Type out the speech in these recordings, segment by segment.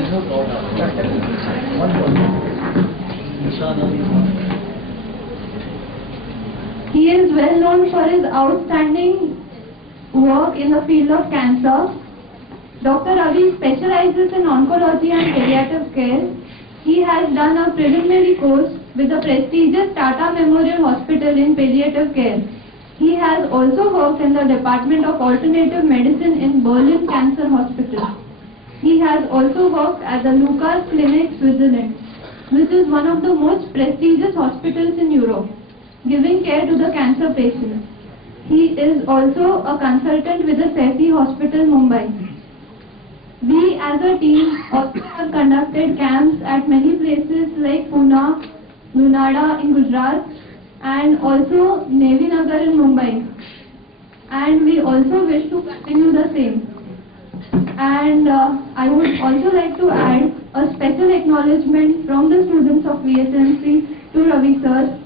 He is well known for his outstanding work in the field of cancer. Dr. Ravi specializes in oncology and palliative care. He has done a preliminary course with the prestigious Tata Memorial Hospital in palliative care. He has also worked in the Department of Alternative Medicine in Berlin Cancer Hospital. He has also worked at the Lucas Clinic, Switzerland, which is one of the most prestigious hospitals in Europe, giving care to the cancer patients. He is also a consultant with the Sethi Hospital, Mumbai. We as a team also have conducted camps at many places like Pune, Lunada in Gujarat, and also Navy Nagar in Mumbai. And we also wish to continue the same. And I would also like to add a special acknowledgement from the students of VHMC to Ravi sir.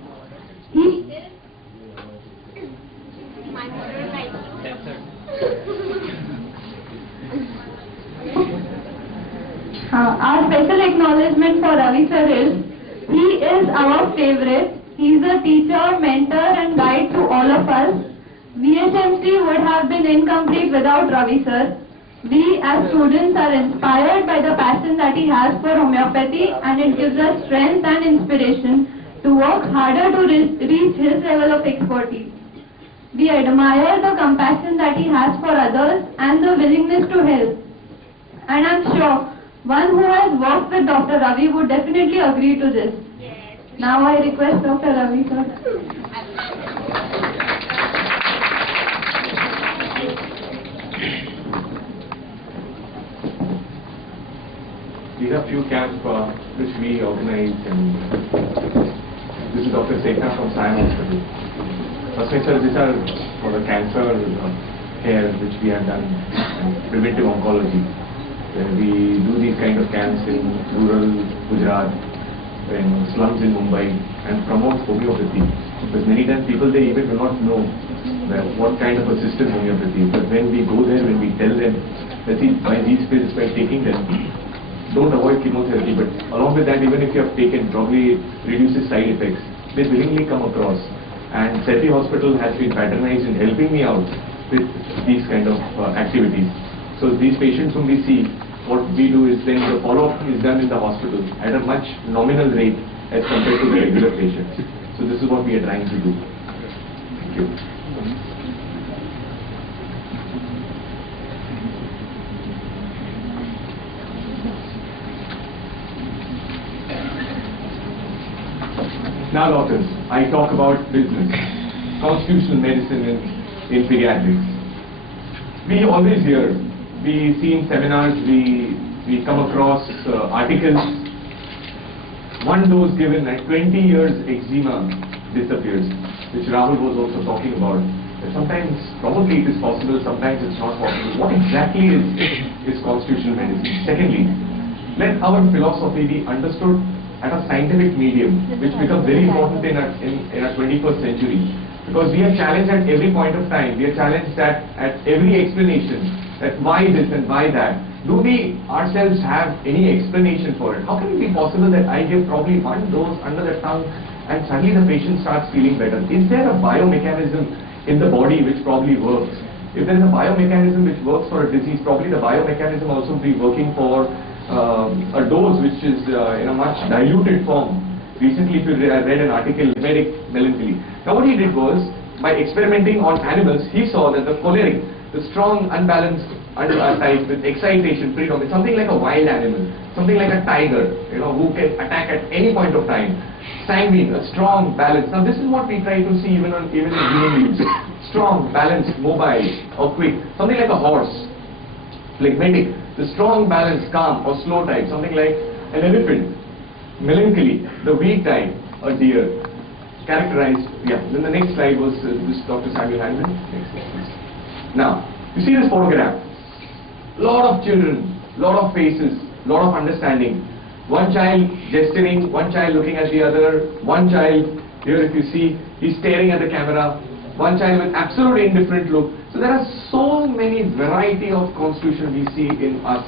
He is our special acknowledgement for Ravi sir is, he is our favorite. He is a teacher, mentor and guide to all of us. VHMC would have been incomplete without Ravi sir. We as students are inspired by the passion that he has for homeopathy, and it gives us strength and inspiration to work harder to reach his level of expertise. We admire the compassion that he has for others and the willingness to help. And I'm sure one who has worked with Dr. Ravi would definitely agree to this. Yes. Now I request Dr. Ravi sir. We have few camps which we organize, and this is Dr. Sekha from Sion Hospital. First sir, these are for the cancer care which we have done, and preventive oncology. We do these kind of camps in rural Gujarat, in slums in Mumbai, and promote homeopathy. Because many times people, they even do not know what kind of a system homeopathy is. But when we go there, when we tell them that by these pills, by taking them, don't avoid chemotherapy, but along with that, even if you have taken, probably reduces side effects. They willingly come across. And Sethi Hospital has been patronized in helping me out with these kind of activities. So these patients whom we see, what we do is then the follow-up is done in the hospital at a much nominal rate as compared to the regular patients. So this is what we are trying to do. Thank you. Now doctors, I talk about business, constitutional medicine in pediatrics. We always hear, we see in seminars, we come across articles, one dose given at 20 years eczema disappears, which Rahul was also talking about. Sometimes probably it is possible, sometimes it's not possible. What exactly is constitutional medicine? Secondly, let our philosophy be understood at a scientific medium, which becomes very important in our 21st century. Because we are challenged at every point of time, we are challenged at every explanation, that why this and why that. Do we ourselves have any explanation for it? How can it be possible that I give probably one dose under the tongue and suddenly the patient starts feeling better? Is there a biomechanism in the body which probably works? If there is a biomechanism which works for a disease, probably the biomechanism also be working for a dose which is in a much diluted form. Recently, if you read an article, Limerick Melancholy. Now what he did was, by experimenting on animals, he saw that the choleric, the strong, unbalanced type with excitation, predominant, something like a wild animal, something like a tiger, who can attack at any point of time. Sanguine, a strong, balanced. Now this is what we try to see even in human beings. Strong, balanced, mobile, or quick. Something like a horse. Phlegmatic, the strong, balanced, calm, or slow type. Something like an elephant. Melancholy, the weak type, a deer. Characterized, then the next slide was this Dr. Samuel Hahnemann. Next slide, please. Now, you see this photograph. Lot of children, lot of faces, lot of understanding. One child gesturing, one child looking at the other, one child, here if you see, he's staring at the camera, one child with absolute indifferent look. So there are so many variety of constitution we see in us.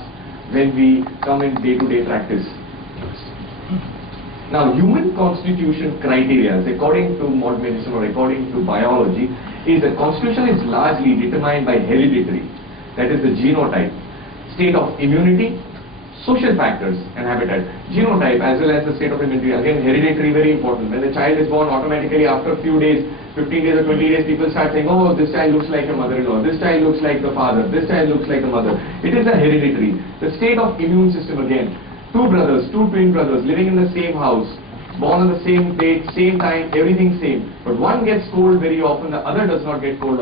when we come in day-to-day practice. Now, human constitution criteria, according to modern medicine or according to biology, is that constitution is largely determined by hereditary, that is the genotype, state of immunity, social factors and habitat. Genotype as well as the state of immunity, again hereditary, very important. When the child is born, automatically after a few days, 15 days or 20 days, people start saying, oh, this child looks like a mother-in-law, this child looks like the father, this child looks like the mother. It is a hereditary. The state of immune system, again, two brothers, two twin brothers living in the same house, born on the same date, same time, everything same. But one gets cold very often, the other does not get cold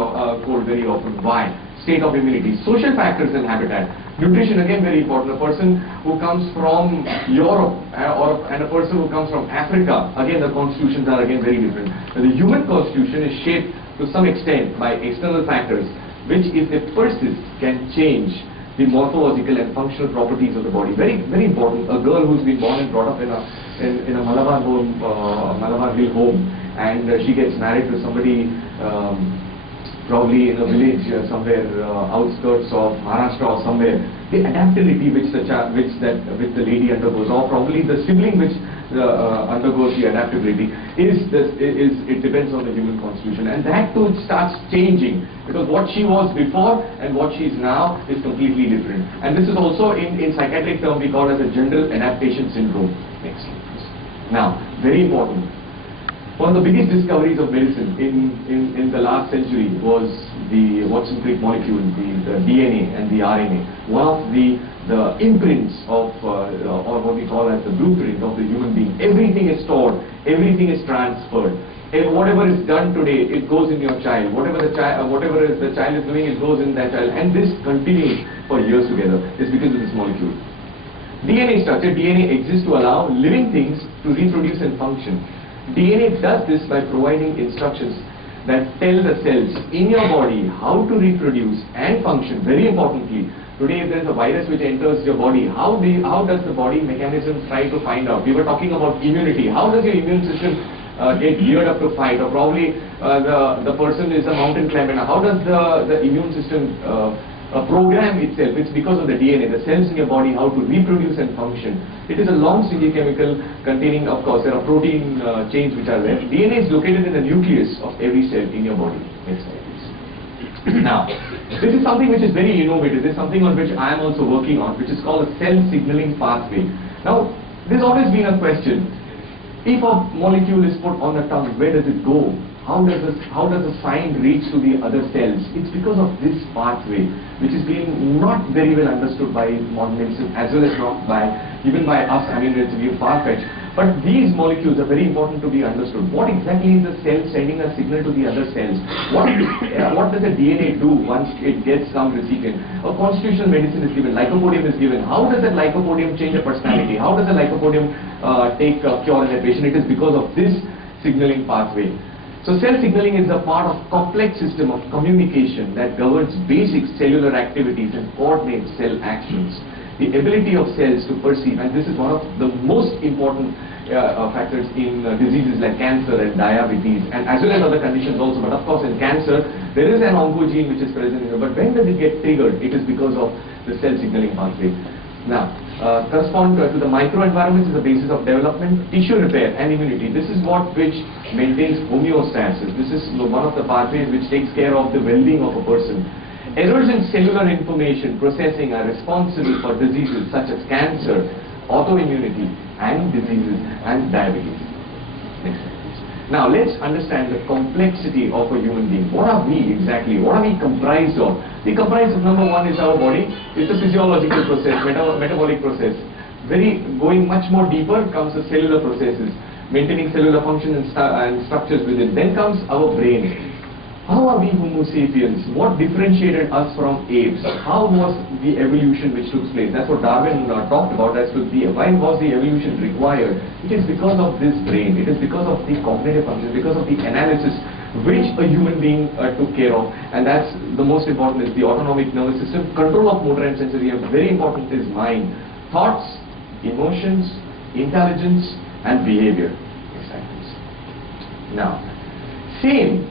very often. Why? State of immunity. Social factors and habitat. Nutrition, again very important. A person who comes from Europe and a person who comes from Africa, again the constitutions are again very different. The human constitution is shaped to some extent by external factors, which if they persist can change the morphological and functional properties of the body. Very, very important. A girl who's been born and brought up in a Malabar home, Malabar Hill home, and she gets married to somebody probably in a village somewhere outskirts of Maharashtra or somewhere. The adaptability which the lady undergoes, or probably the sibling which undergoes the adaptability, it depends on the human constitution, and that too starts changing, because what she was before and what she is now is completely different. And this is also in psychiatric term we call as a general adaptation syndrome. Next. Now, very important. One of the biggest discoveries of medicine in the last century was the Watson-Crick molecule, the DNA and the RNA. One of the imprints of, or what we call as the blueprint of the human being. Everything is stored, everything is transferred. Whatever is done today, it goes in your child. Whatever the child is doing, it goes in that child. And this continues for years together. It's because of this molecule. DNA structure. DNA exists to allow living things to reproduce and function. DNA does this by providing instructions that tell the cells in your body how to reproduce and function. Very importantly, today if there is a virus which enters your body, how does the body mechanism try to find out? We were talking about immunity. How does your immune system get geared up to fight? Or probably the person is a mountain climber. How does the immune system program itself? It's because of the DNA, the cells in your body, how to reproduce and function. It is a long stringy chemical containing, of course, there are protein chains which are there. DNA is located in the nucleus of every cell in your body. Next slide, please. Now, this is something which is very innovative. This is something on which I am also working on, which is called a cell signaling pathway. Now, there's always been a question. If a molecule is put on the tongue, where does it go? How does the sign reach to the other cells? It's because of this pathway, which is being not very well understood by modern medicine, as well as not even by us. I mean, it's far-fetched. But these molecules are very important to be understood. What exactly is the cell sending a signal to the other cells? What does the DNA do once it gets some recipient? A constitutional medicine is given, lycopodium is given. How does that lycopodium change a personality? How does the lycopodium take cure in a patient? It is because of this signaling pathway. So cell signaling is a part of complex system of communication that governs basic cellular activities and coordinates cell actions. The ability of cells to perceive, and this is one of the most important factors in diseases like cancer and diabetes, and as well as other conditions also. But of course in cancer, there is an oncogene which is present in it. But when does it get triggered? It is because of the cell signaling pathway. Now, correspond to the microenvironment is the basis of development, tissue repair and immunity. This is which maintains homeostasis. This is one of the pathways which takes care of the well-being of a person. Errors in cellular information processing are responsible for diseases such as cancer, autoimmunity and diseases and diabetes. Next slide. Now let's understand the complexity of a human being. What are we exactly? What are we comprised of? We comprise of, number one is our body. It's a physiological process, metabolic process. Going much more deeper comes the cellular processes, maintaining cellular function and structures within. Then comes our brain. How are we Homo sapiens? What differentiated us from apes? How was the evolution which took place? That's what Darwin talked about as to why was the evolution required? It is because of this brain. It is because of the cognitive function, because of the analysis which a human being took care of. And that's the most important is the autonomic nervous system. Control of motor and sensory. Very important is mind. Thoughts, emotions, intelligence and behavior. Exactly. Now, same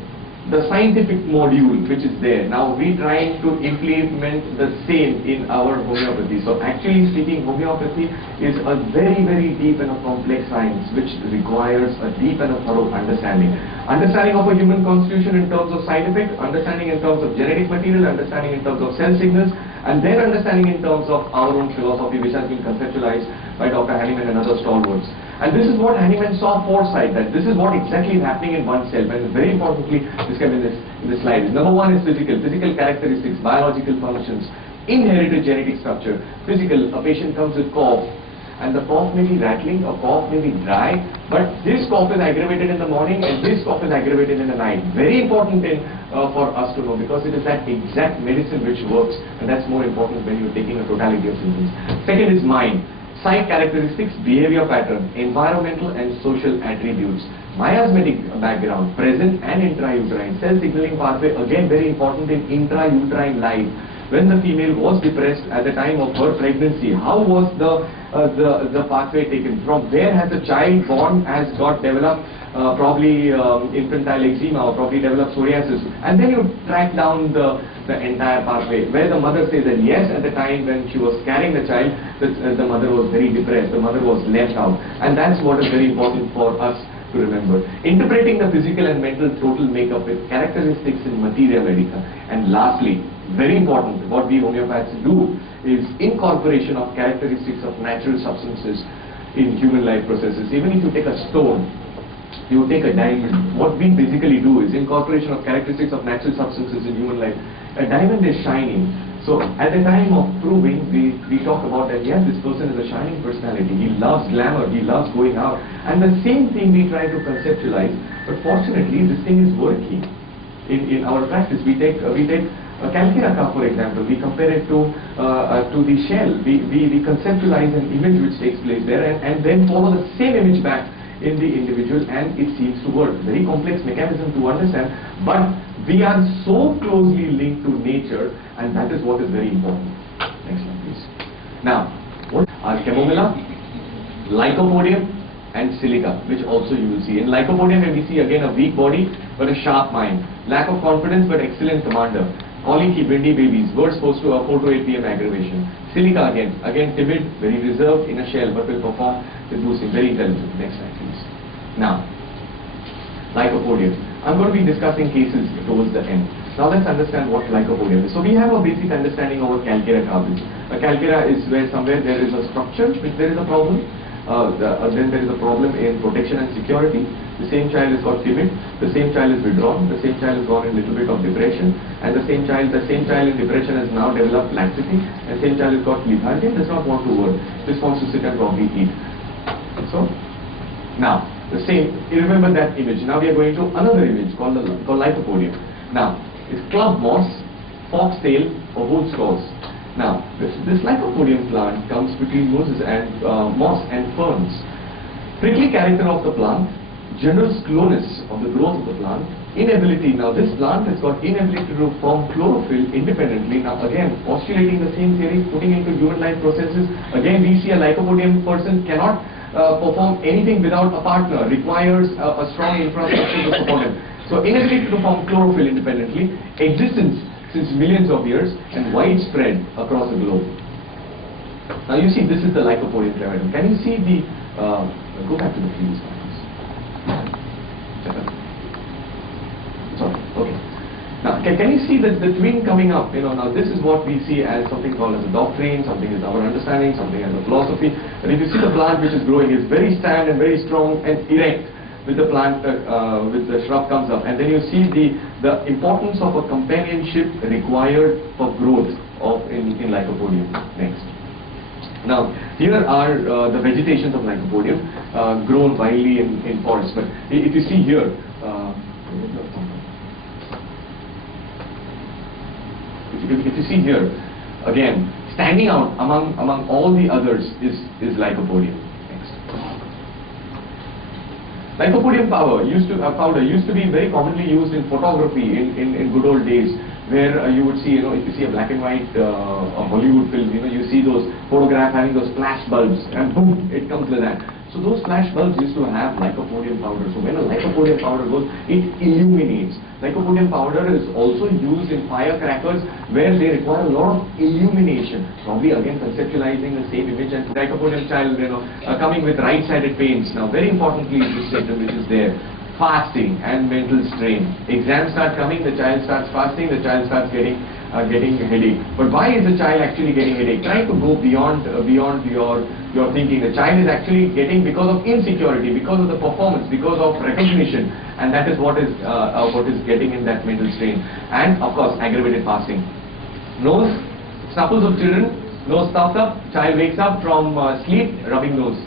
the scientific module which is there. Now we trying to implement the same in our homeopathy. So actually speaking, homeopathy is a very, very deep and a complex science which requires a deep and a thorough understanding. Understanding of a human constitution in terms of side effect, understanding in terms of genetic material, understanding in terms of cell signals, and then understanding in terms of our own philosophy which has been conceptualized by Dr. Hahnemann and other stalwarts. And this is what Hahnemann saw foresight, that this is what exactly is happening in oneself, and very importantly described in this slide. Number one is physical characteristics, biological functions, inherited genetic structure. Physical, a patient comes with cough, and the cough may be rattling, a cough may be dry, but this cough is aggravated in the morning and this cough is aggravated in the night. Very important for us to know, because it is that exact medicine which works, and that's more important when you're taking a totality of symptoms. Second is mind. Site characteristics, behavior pattern, environmental and social attributes, miasmatic background, present and intrauterine, cell signaling pathway, again very important in intrauterine life. When the female was depressed at the time of her pregnancy, how was the pathway taken? From where has the child born has got developed probably infantile eczema, or probably developed psoriasis, and then you track down the entire pathway, where the mother says that yes, at the time when she was carrying the child, the mother was very depressed, the mother was left out, and that's what is very important for us to remember. Interpreting the physical and mental total makeup with characteristics in materia medica. And lastly, very important, what we homeopaths do is incorporation of characteristics of natural substances in human life processes. Even if you take a stone, you take a diamond, what we basically do is incorporation of characteristics of natural substances in human life. A diamond is shining. So at the time of proving, we talk about that, yes, this person is a shining personality. He loves glamour, he loves going out. And the same thing we try to conceptualize, but fortunately this thing is working. In our practice, we take Calciraca, for example, we compare it to the shell. We conceptualize an image which takes place there, and then follow the same image back in the individual, and it seems to work. Very complex mechanism to understand, but we are so closely linked to nature, and that is what is very important. Next one, please. Now, what are chamomilla, lycopodium, and silica, which also you will see. In lycopodium, we see again a weak body but a sharp mind, lack of confidence but excellent commander, colicky, windy babies, words supposed to 4 to 8 p.m. aggravation. Silica again timid, very reserved in a shell, but will perform with boosting, very intelligent. Next slide, please. Now, lycopodium. I'm going to be discussing cases towards the end. Now let's understand what lycopodium is. So we have a basic understanding of what calcira is. A calcira is where somewhere there is a structure which there is a problem. Then there is a problem in protection and security. The same child is got timid, the same child is withdrawn, the same child has gone in a little bit of depression, and the same child in depression has now developed laxity, and the same child has got lethargy and does not want to work, just wants to sit and probably eat. So, now, the same, you remember that image. Now we are going to another image called lycopodium. Now, it's club moss, foxtail, or wolf's claws. Now, this lycopodium plant comes between moss and ferns. Prickly character of the plant, general slowness of the growth of the plant, inability. Now this plant has got inability to form chlorophyll independently. Now again, postulating the same theory, putting into human life processes. Again, we see a lycopodium person cannot perform anything without a partner, requires a strong infrastructure to support him. So inability to form chlorophyll independently, existence since millions of years, and widespread across the globe. Now you see, this is the lycopodium pyramid. Can you see the, go back to the previous one. Sorry, okay. Now, can you see the twin coming up? Now this is what we see as something called as a doctrine, something is our understanding, something as a philosophy. And if you see the plant which is growing, it's very stand and very strong and erect with the plant, with the shrub comes up. And then you see the importance of a companionship required for growth in lycopodium. Next. Now, here are the vegetations of lycopodium grown widely in forests. But if you see here, if you see here, again, standing out among all the others is lycopodium. Next. Lycopodium powder used to be very commonly used in photography in good old days, where you would see, if you see a black and white Hollywood film, you see those photographs having those flash bulbs, and boom, it comes like that. So those flash bulbs used to have lycopodium powder. So when a lycopodium powder goes, it illuminates. Lycopodium powder is also used in firecrackers where they require a lot of illumination. Probably again conceptualizing the same image, and lycopodium child, coming with right-sided pains. Now very importantly is this symptom which is there. Fasting and mental strain. Exams start coming, the child starts fasting, the child starts getting headache. But why is the child actually getting headache? Try to go beyond your thinking. The child is actually getting because of insecurity, because of the performance, because of recognition, and that is what is getting in that mental strain. And of course, aggravated fasting. Nose, snuffles of children, nose stuffed up, child wakes up from sleep, rubbing nose.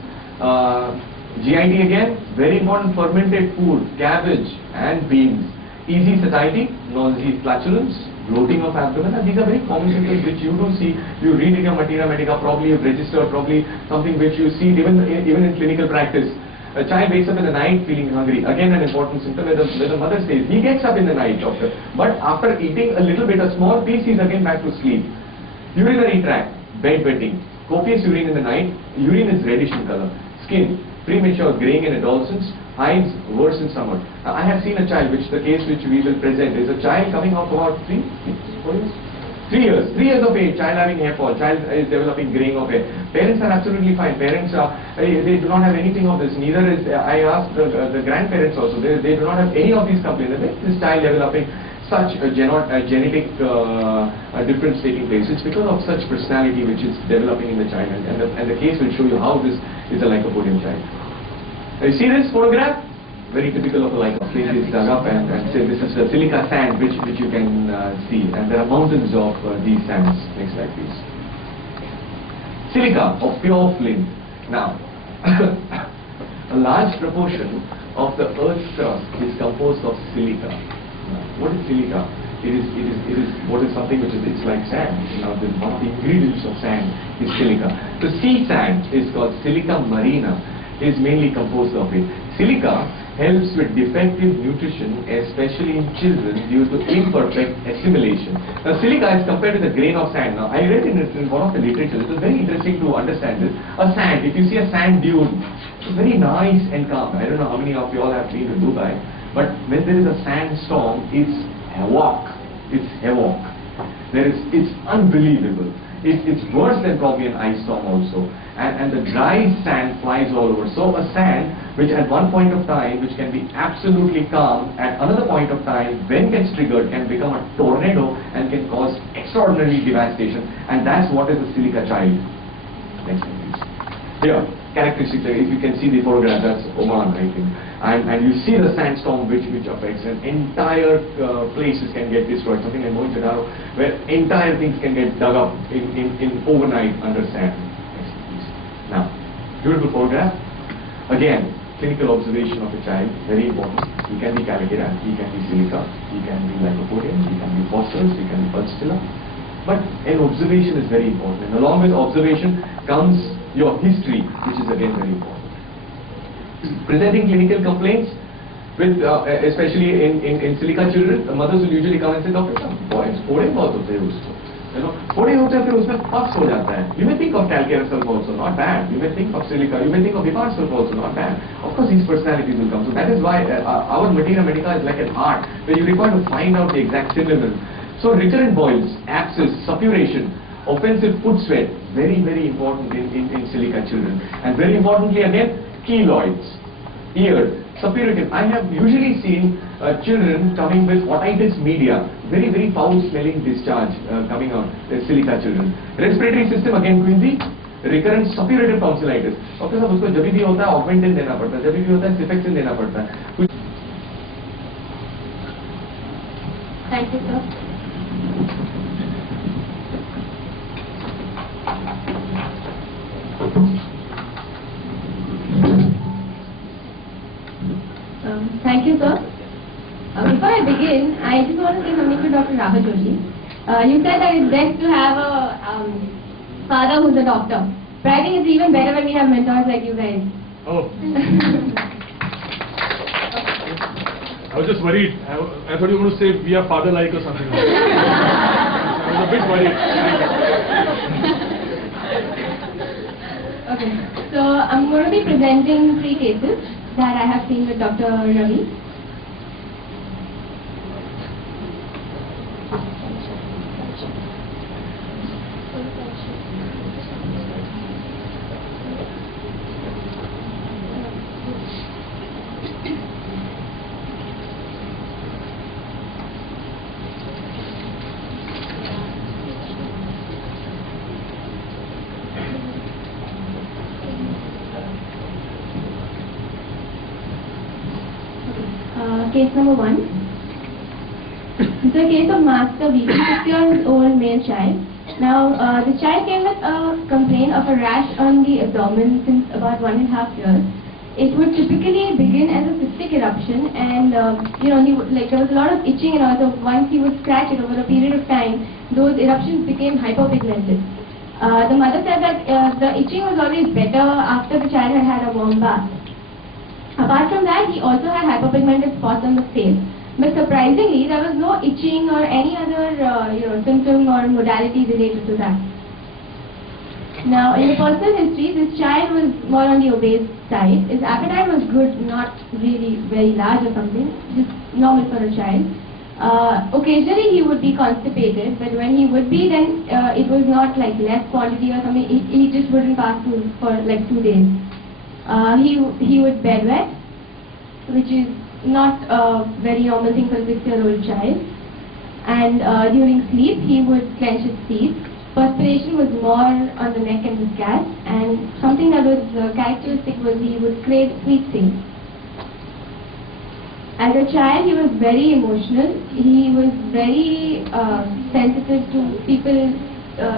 GIT again, very important, fermented food, cabbage and beans. Easy satiety, nausea, flatulence, bloating of abdomen, and these are very common symptoms which you do see. You read in your Materia Medica, probably you've registered, probably something which you see even in clinical practice. A child wakes up in the night feeling hungry. Again, an important symptom where the mother says, he gets up in the night, doctor, but after eating a little bit, a small piece, he's again back to sleep. Urinary tract, bedwetting, copious urine in the night, urine is reddish in color. Skin, premature graying in adolescence, eyes worse in summer. Now, I have seen a child, the case which we will present is a child coming out about 3 years of age, child having hair fall, child is developing graying of hair. Parents are absolutely fine. Parents they do not have anything of this. Neither is, I asked the grandparents also, they do not have any of these complaints. This child developing such a genetic difference taking place. It's because of such personality which is developing in the child, and the case will show you how this is a lycopodium child. You see this photograph? Very typical of a lycopodium. It's dug up and say this is a silica sand which you can see, and there are mountains of these sands. Next slide please. Silica of pure flint. Now, a large proportion of the Earth's crust is composed of silica. What is silica? It is what is something which is, it's like sand. Now, one of the ingredients of sand is silica. The sea sand is called silica marina, is mainly composed of it. Silica helps with defective nutrition, especially in children due to imperfect assimilation. Now, silica is compared to the grain of sand. Now, I read in one of the literature, it was very interesting to understand this. A sand, if you see a sand dune, it's very nice and calm. I don't know how many of you all have been to Dubai, but when there is a sandstorm, it's havoc. It's havoc. It's unbelievable. It's worse than probably an ice storm also. And the dry sand flies all over. So a sand which at one point of time, which can be absolutely calm, at another point of time, when gets triggered, can become a tornado and can cause extraordinary devastation. And that's what is the silica child. Next one, please. Here, characteristics. If you can see the photograph, that's Oman, I think. And you see the sandstorm which affects, and entire places can get destroyed. Something like Mohenjo-daro, where entire things can get dug up in overnight under sand. Next, please. Now, beautiful photograph. Again, clinical observation of a child, very important. He can be Calligra, he can be silica, he can be lycopodium, he can be phosphorus, he can be pulsatilla. But an observation is very important. And along with observation comes your history, which is again very important. Presenting clinical complaints with, especially in silica children, the mothers will usually come and say, Doctor, boys, फोड़े बहुत होते हैं उसको, you know, फोड़े होते हैं फिर उसमें pus हो जाता है. You may think of calcareous sulfur also, not bad. You may think of silica, you may think of Hepar sulfur also, not bad. Of course, these personalities will come. So that is why our Materia Medica is like an art, where you require to find out the exact synonym. So recurrent boils, abscess, suppuration, offensive foot sweat, very, very important in silica children. And very importantly again, keloids, ear, suppurative. I have usually seen children coming with otitis media, very, very foul smelling discharge coming out, silica children. Respiratory system again, quinsy, recurrent suppurative tonsillitis. Doctor साहब उसको जब भी होता है Augmentin देना पड़ता है, जब भी होता है सिफेक्सिन देना पड़ता है. Thank you, sir. Thank you, sir. Before I begin, I just want to say something to Dr. Rahul Joshi. You said that it's best to have a father who's a doctor. But I think it's even better when we have mentors like you guys. Oh. I was just worried. I thought you were going to say we are father-like or something. I was a bit worried. Okay, so I'm going to be presenting 3 cases that I have seen with Dr. Ravi. Case number 1. It's a case of Master B, 6-year-old male child. Now, the child came with a complaint of a rash on the abdomen since about 1.5 years. It would typically begin as a cystic eruption, and there was a lot of itching, and also once he would scratch it over a period of time, those eruptions became hyperpigmented. The mother said that the itching was always better after the child had a warm bath. Apart from that, he also had hyperpigmented spots on the face. But surprisingly, there was no itching or any other symptom or modality related to that. Now, in the personal history, this child was more on the obese side. His appetite was good, not really very large or something, just normal for a child. Occasionally he would be constipated, but when he would be, then it was not like less quantity or something. He just wouldn't pass food for like 2 days. He would bedwet, which is not a very normal thing for a 6-year-old child. And during sleep, he would clench his teeth. Perspiration was more on the neck and the scalp, and something that was characteristic was he would crave sweet things. As a child, he was very emotional. He was very sensitive to people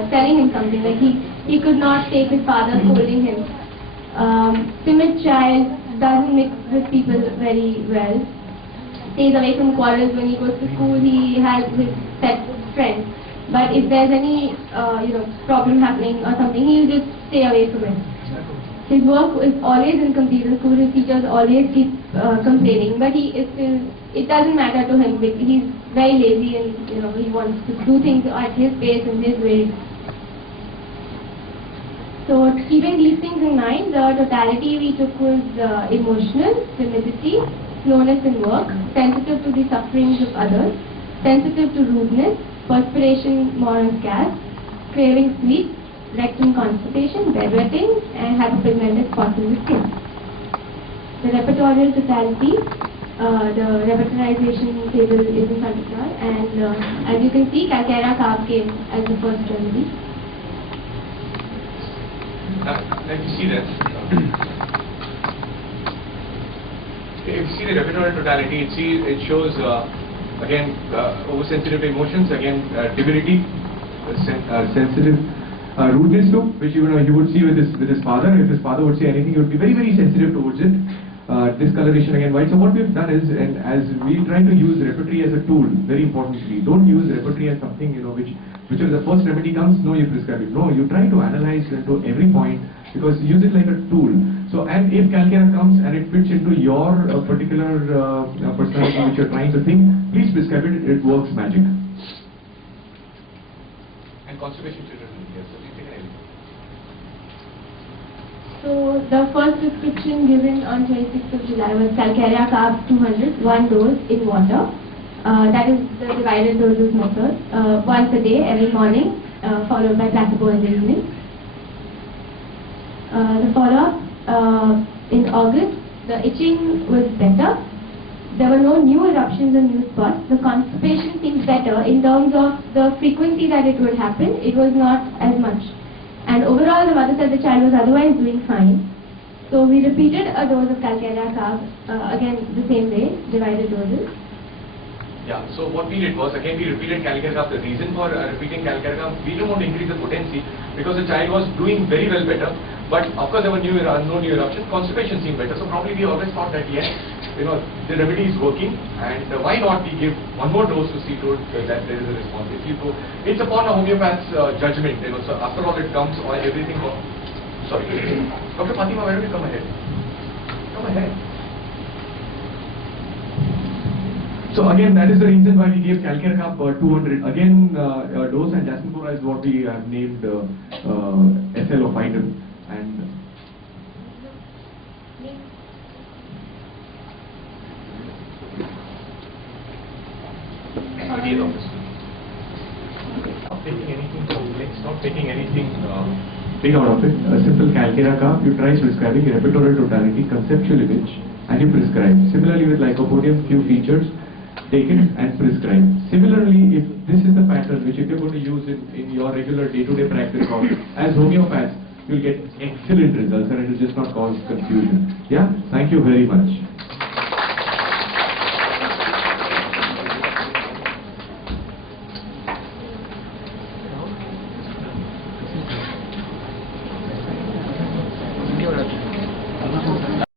telling him something. Like he could not take his father scolding him. Timid child, doesn't mix with people very well. Stays away from quarrels. When he goes to school, he has his set friends. But if there's any problem happening or something, he'll just stay away from it. His work is always incomplete. In school, his teachers always keep complaining, but it doesn't matter to him. He's very lazy, and he wants to do things at his pace and his way. So, keeping these things in mind, the totality we took was emotional, timidity, slowness in work, sensitive to the sufferings of others, sensitive to rudeness, perspiration more on scalp, craving sweets, rectum constipation, bedwetting, and hyperpigmented spots in the skin. The repertorial totality, the repertorization table is in front of you, and as you can see, Calcaria carb came as the first remedy. Like you see that, if you see the repertoire totality, it shows again oversensitive emotions, again timidity, sensitive rudeness too, which you would see with his father. If his father would say anything, he would be very, very sensitive towards it. Discoloration again white. So what we've done is, and as we try to use repertory as a tool, very importantly, don't use repertory as something which is the first remedy comes, no, you prescribe it. No, you try to analyze into every point, because use it like a tool. So, and if Calcaria comes and it fits into your particular personality which you're trying to think, please prescribe it. It works magic. And constipation children, yes. So the first prescription given on 26th of July was Calcaria Carb 200, 1 dose in water. That is the divided doses method. Once a day, every morning, followed by placebo in the evening. The follow-up in August, the itching was better. There were no new eruptions and new spots. The constipation seems better in terms of the frequency that it would happen. It was not as much. And overall, the mother said the child was otherwise doing fine. So we repeated a dose of Calcaria Carb, again the same way, divided doses. Yeah, so what we did was, again we repeated Calcaria Carb. The reason for repeating Calcaria Carb, we didn't want to increase the potency, because the child was doing very well better. But of course there were no new eruptions, constipation seemed better. So probably we always thought that yes, the remedy is working, and why not we give one more dose to see to it that there is a response. It's upon a homeopath's judgment, so after all it comes, or everything. Sorry, Dr. Fatima, where do you come ahead? Come ahead. So again, that is the reason why we gave Calcaria Carb 200. Again, dose and Jasminepora is what we have named SL of item. And 30th officer. Stop taking anything complex, stop taking anything big out of it. A simple calculator cup, you try prescribing repertorial totality, conceptual image, and you prescribe. Similarly with lycopodium, few features, take it and prescribe. Similarly, if this is the pattern which if you're going to use in your regular day-to-day practice of as homeopaths, you'll get excellent results and it will just not cause confusion. Yeah, thank you very much.